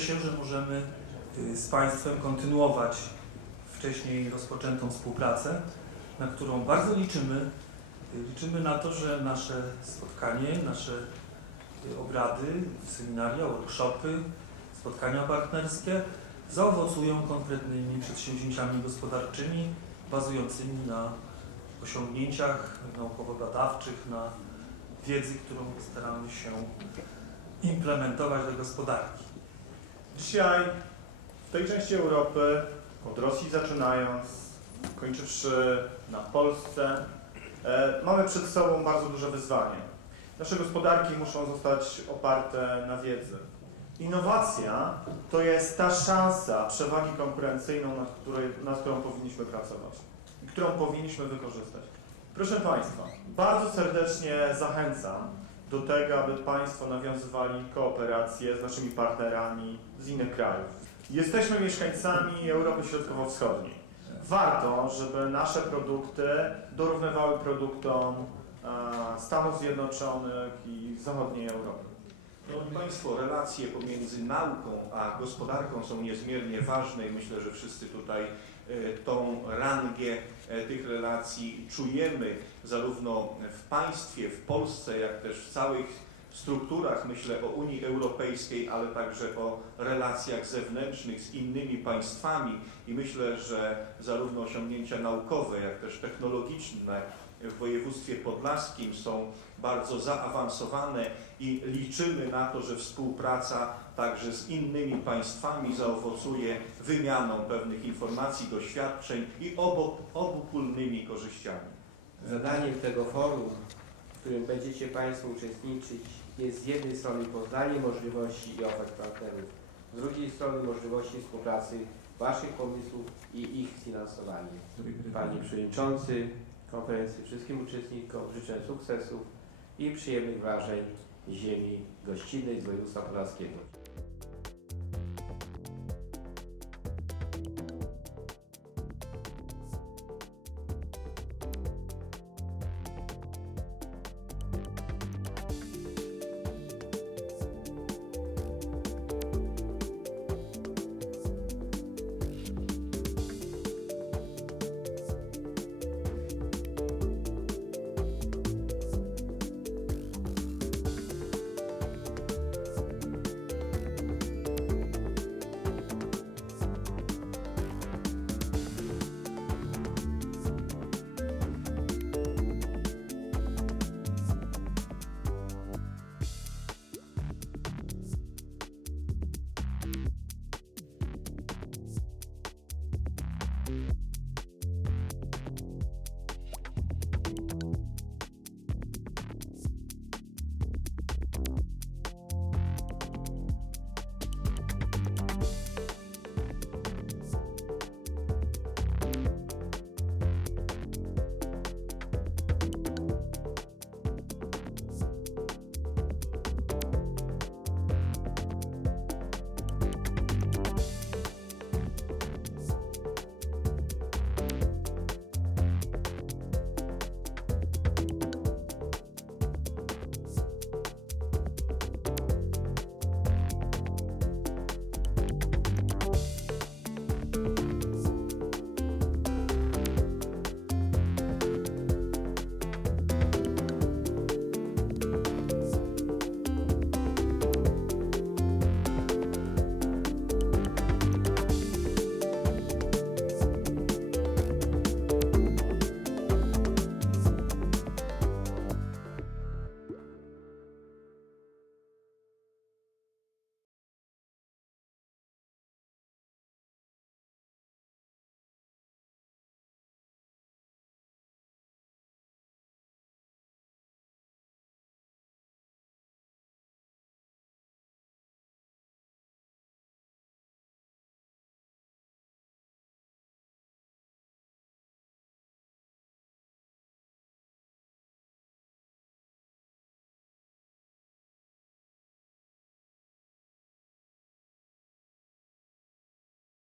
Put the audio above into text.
się, że możemy y, z Państwem kontynuować wcześniej rozpoczętą współpracę, na którą bardzo liczymy. Y, Liczymy na to, że nasze spotkanie, nasze y, obrady, seminaria, workshopy, spotkania partnerskie zaowocują konkretnymi przedsięwzięciami gospodarczymi bazującymi na osiągnięciach naukowo-badawczych, na wiedzy, którą staramy się implementować do gospodarki. Dzisiaj w tej części Europy, od Rosji zaczynając, kończywszy na Polsce, e, mamy przed sobą bardzo duże wyzwanie. Nasze gospodarki muszą zostać oparte na wiedzy. Innowacja to jest ta szansa przewagi konkurencyjną, nad, której, nad którą powinniśmy pracować i którą powinniśmy wykorzystać. Proszę Państwa, bardzo serdecznie zachęcam do tego, aby Państwo nawiązywali kooperacje z naszymi partnerami z innych krajów. Jesteśmy mieszkańcami Europy Środkowo-Wschodniej. Warto, żeby nasze produkty dorównywały produktom e, Stanów Zjednoczonych i zachodniej Europy. Szanowni Państwo, relacje pomiędzy nauką a gospodarką są niezmiernie ważne i myślę, że wszyscy tutaj e, tą rangę e, tych relacji czujemy zarówno w państwie, w Polsce, jak też w całych strukturach, myślę o Unii Europejskiej, ale także o relacjach zewnętrznych z innymi państwami. I myślę, że zarówno osiągnięcia naukowe, jak też technologiczne w województwie podlaskim są bardzo zaawansowane i liczymy na to, że współpraca także z innymi państwami zaowocuje wymianą pewnych informacji, doświadczeń i obo, obopólnymi korzyściami. Zadaniem tego forum, w którym będziecie Państwo uczestniczyć, jest z jednej strony poznanie możliwości i ofert partnerów, z drugiej strony możliwości współpracy Waszych pomysłów i ich finansowanie. Panie Przewodniczący konferencji, wszystkim uczestnikom życzę sukcesów i przyjemnych wrażeń ziemi gościnnej z województwa podlaskiego.